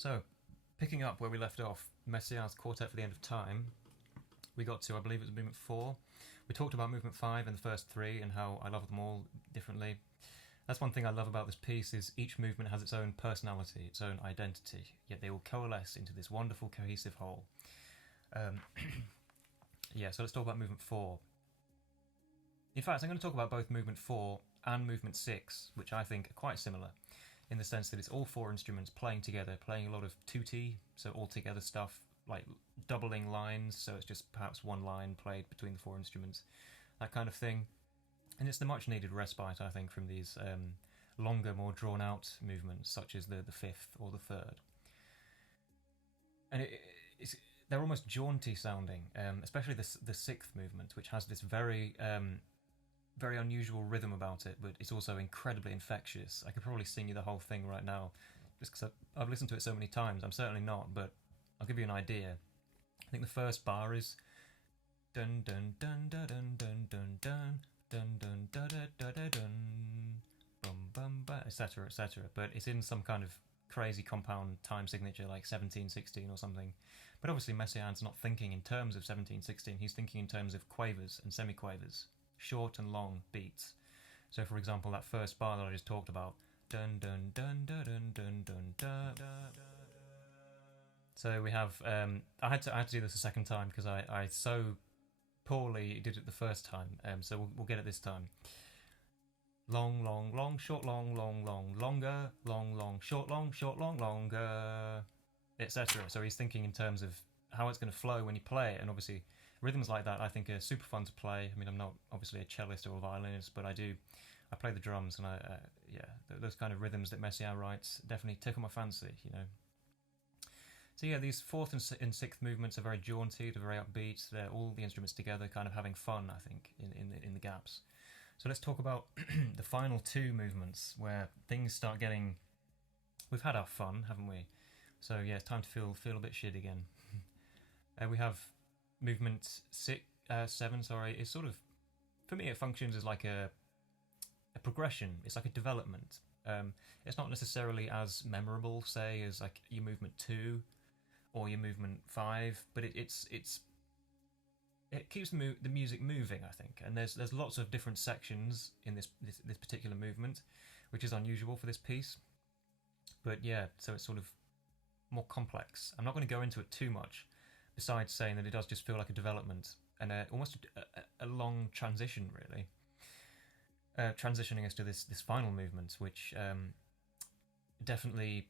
So, picking up where we left off, Messiaen's Quartet for the End of Time, we got to, I believe it was movement 4. We talked about movement 5 and the first 3 and how I love them all differently. That's one thing I love about this piece, is each movement has its own personality, its own identity, yet they all coalesce into this wonderful cohesive whole. Yeah, so let's talk about movement 4. In fact, I'm going to talk about both movement 4 and movement 6, which I think are quite similar, in the sense that it's all 4 instruments playing together, playing a lot of tutti, so all together stuff, like doubling lines, so it's just perhaps one line played between the 4 instruments, that kind of thing. And it's the much needed respite, I think, from these longer, more drawn out movements, such as the 5th or the 3rd. And they're almost jaunty sounding, especially the 6th movement, which has this very unusual rhythm about it, but it's also incredibly infectious. I could probably sing you the whole thing right now, just because I've listened to it so many times. I'm certainly not, but I'll give you an idea. I think the first bar is dun dun dun dun dun dun dun dun dun dun dun dun dun dun bum bum bum, etc., etc. But it's in some kind of crazy compound time signature, like 17/16 or something. But obviously Messiaen's not thinking in terms of 17/16. He's thinking in terms of quavers and semiquavers, short and long beats. So, for example, that first bar that I just talked about, dun dun dun dun dun dun dun dun. So we have. I had to do this a second time because I so poorly did it the first time. So we'll get it this time. Long, long, long, short, long, long, long, longer, long, long, short, long, longer, etc. So he's thinking in terms of how it's going to flow when you play it, and obviously rhythms like that I think are super fun to play. I mean, I'm not obviously a cellist or a violinist, but I play the drums, and those kind of rhythms that Messiaen writes definitely tickle my fancy, you know. So yeah, these 4th and 6th movements are very jaunty, they're very upbeat, they're all the instruments together kind of having fun, I think, in the gaps. So let's talk about the final 2 movements, where things start getting... We've had our fun, haven't we? So yeah, it's time to feel a bit shit again. We have movement 7, sorry. It's sort of... For me, it functions as like a progression. It's like a development. It's not necessarily as memorable, say, as like your movement 2 or your movement 5, but it keeps the music moving, I think. And there's lots of different sections in this particular movement, which is unusual for this piece. But yeah, so it's sort of more complex. I'm not going to go into it too much, besides saying that it does just feel like a development and almost a long transition, really. Transitioning us to this final movement, which definitely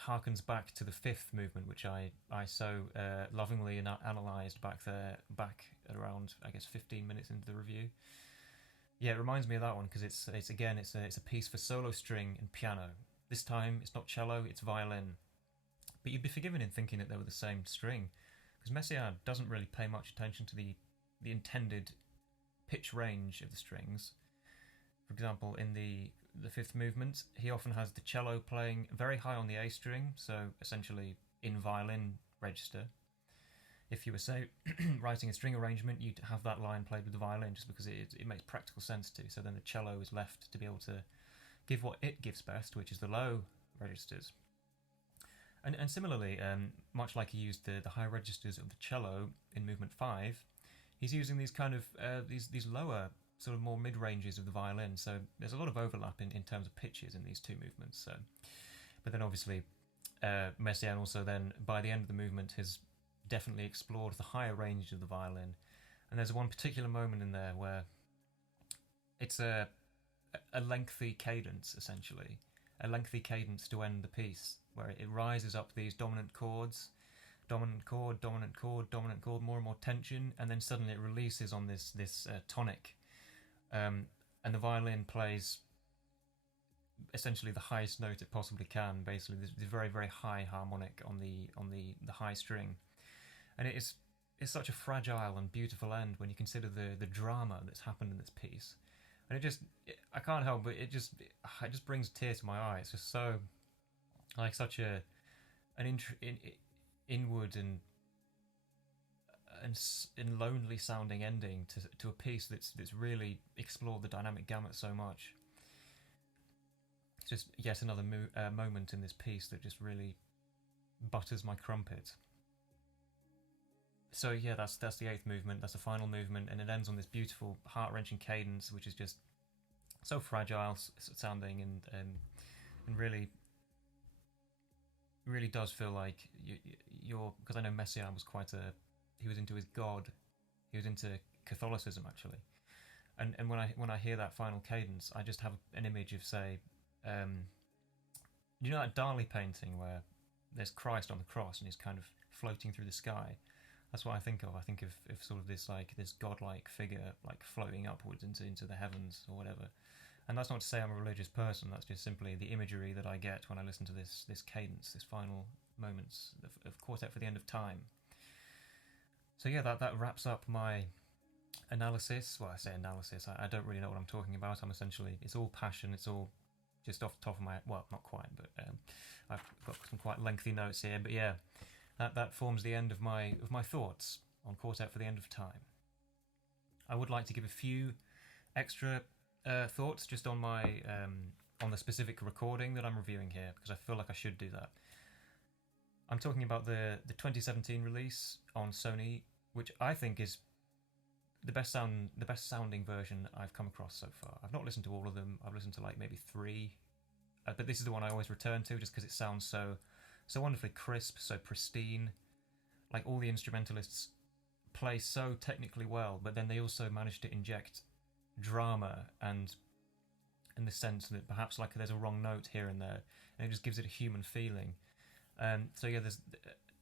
harkens back to the 5th movement, which I so lovingly analysed back at around, I guess, 15 minutes into the review. Yeah, it reminds me of that one because it's a piece for solo string and piano. This time it's not cello, it's violin. But you'd be forgiven in thinking that they were the same string, because Messiaen doesn't really pay much attention to the intended pitch range of the strings. For example, in the 5th movement, he often has the cello playing very high on the A string, so essentially in violin register. If you were, say, writing a string arrangement, you'd have that line played with the violin just because it makes practical sense to. So then the cello is left to be able to give what it gives best, which is the low registers. And similarly, much like he used the high registers of the cello in movement 5, he's using these kind of these lower, sort of more mid-ranges of the violin, so there's a lot of overlap in terms of pitches in these 2 movements. So, but then obviously Messiaen also then, by the end of the movement, has definitely explored the higher range of the violin, and there's one particular moment in there where it's a lengthy cadence, essentially, a lengthy cadence to end the piece, where it rises up these dominant chords, dominant chord, dominant chord, dominant chord, more and more tension, and then suddenly it releases on this tonic. And the violin plays essentially the highest note it possibly can. Basically, this very, very high harmonic on the high string, and it's such a fragile and beautiful end when you consider the drama that's happened in this piece. And I can't help but it just brings a tear to my eye. It's just so like such an inward and lonely sounding ending to a piece that's really explored the dynamic gamut so much. It's just yet another moment in this piece that just really butters my crumpet. So yeah, that's the 8th movement. That's the final movement, and it ends on this beautiful, heart-wrenching cadence, which is just so fragile sounding, and really does feel like you're, because I know Messiaen was he was into his God, he was into Catholicism actually, and when I hear that final cadence, I just have an image of, say, you know that Dali painting where there's Christ on the cross and he's kind of floating through the sky. That's what I think of. I think of sort of this godlike figure like floating upwards into the heavens or whatever. And that's not to say I'm a religious person. That's just simply the imagery that I get when I listen to this cadence, this final moments of Quartet for the End of Time. So yeah, that wraps up my analysis. Well, I say analysis. I don't really know what I'm talking about. It's all passion. It's all just off the top of my, well, not quite, but I've got some quite lengthy notes here. But yeah, that forms the end of my thoughts on Quartet for the End of Time. I would like to give a few extra thoughts just on my on the specific recording that I'm reviewing here, because I feel like I should do that. I'm talking about the 2017 release on Sony, which I think is the best sounding version I've come across so far. I've not listened to all of them. I've listened to like maybe 3, but this is the one I always return to just because it sounds so wonderfully crisp, so pristine. Like all the instrumentalists play so technically well, but then they also manage to inject drama and in the sense that perhaps like there's a wrong note here and there, and it just gives it a human feeling. So yeah,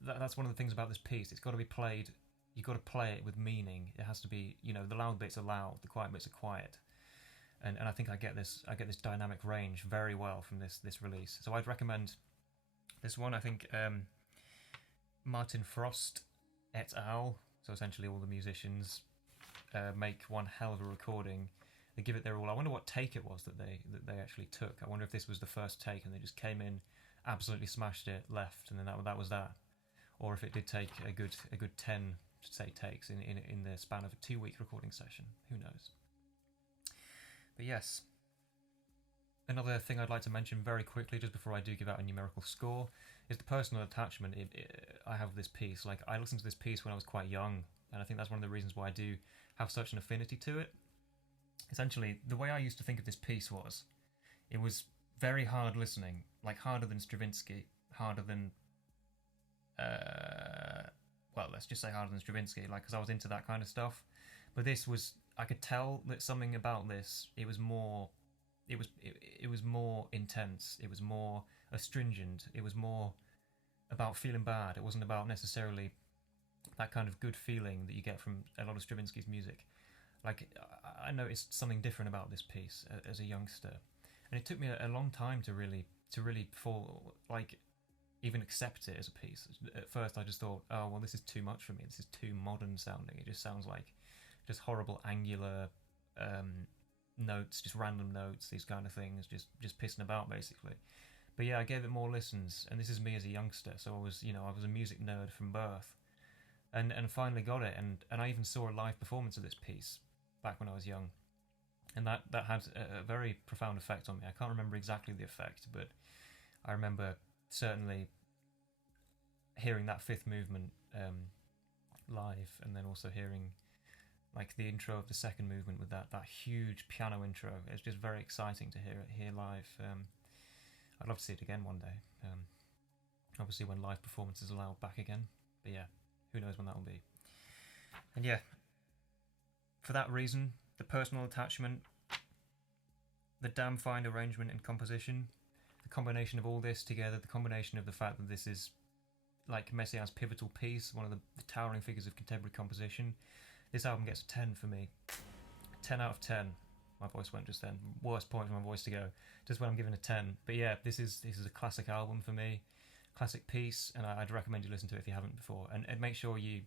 that's one of the things about this piece. It's got to be played. You've got to play it with meaning. It has to be, the loud bits are loud, the quiet bits are quiet, and I think I get this dynamic range very well from this release. So I'd recommend this one. I think Martin Frost et al. So essentially all the musicians make one hell of a recording. They give it their all. I wonder what take it was that they actually took. I wonder if this was the first take and they just came in, absolutely smashed it, left, and then that was that, or if it did take a good 10, say, takes in the span of a 2-week recording session. Who knows? But yes, another thing I'd like to mention very quickly, just before I do give out a numerical score, is the personal attachment I have with this piece. Like, I listened to this piece when I was quite young, and I think that's one of the reasons why I do have such an affinity to it. Essentially, the way I used to think of this piece was, it was very hard listening, like harder than Stravinsky, harder than, well, let's just say harder than Stravinsky, like, because I was into that kind of stuff. But this was, I could tell that something about this, it was more intense, it was more astringent, it was more about feeling bad. It wasn't about necessarily that kind of good feeling that you get from a lot of Stravinsky's music. Like, I noticed something different about this piece as a youngster, and it took me a long time to really fall, like, even accept it as a piece. At first I just thought, oh well, this is too much for me, this is too modern sounding, it just sounds like just horrible angular notes, just random notes, these kind of things, just pissing about basically. But yeah, I gave it more listens, and this is me as a youngster, so I was a music nerd from birth, and finally got it, and I even saw a live performance of this piece back when I was young, and that had a very profound effect on me. I can't remember exactly the effect, but I remember certainly hearing that 5th movement live, and then also hearing like the intro of the 2nd movement with that huge piano intro. It's just very exciting to hear live. I'd love to see it again one day. Obviously when live performance is allowed back again. But yeah, who knows when that will be. And yeah, for that reason, the personal attachment, the damn fine arrangement and composition, the combination of all this together, the combination of the fact that this is like Messiaen's pivotal piece, one of the towering figures of contemporary composition, this album gets a 10 for me. 10 out of 10. My voice went just then. Worst point for my voice to go. Just when I'm giving a 10. But yeah, this is a classic album for me. Classic piece, and I'd recommend you listen to it if you haven't before. And make sure you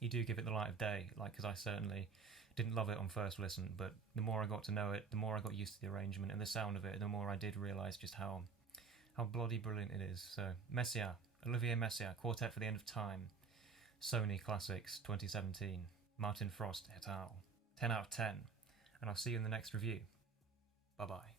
do give it the light of day, like, because I certainly didn't love it on first listen, but the more I got to know it, the more I got used to the arrangement and the sound of it, the more I did realise just how bloody brilliant it is. So, Messiaen, Olivier Messiaen, Quartet for the End of Time, Sony Classics 2017, Martin Frost et al. 10 out of 10. And I'll see you in the next review. Bye-bye.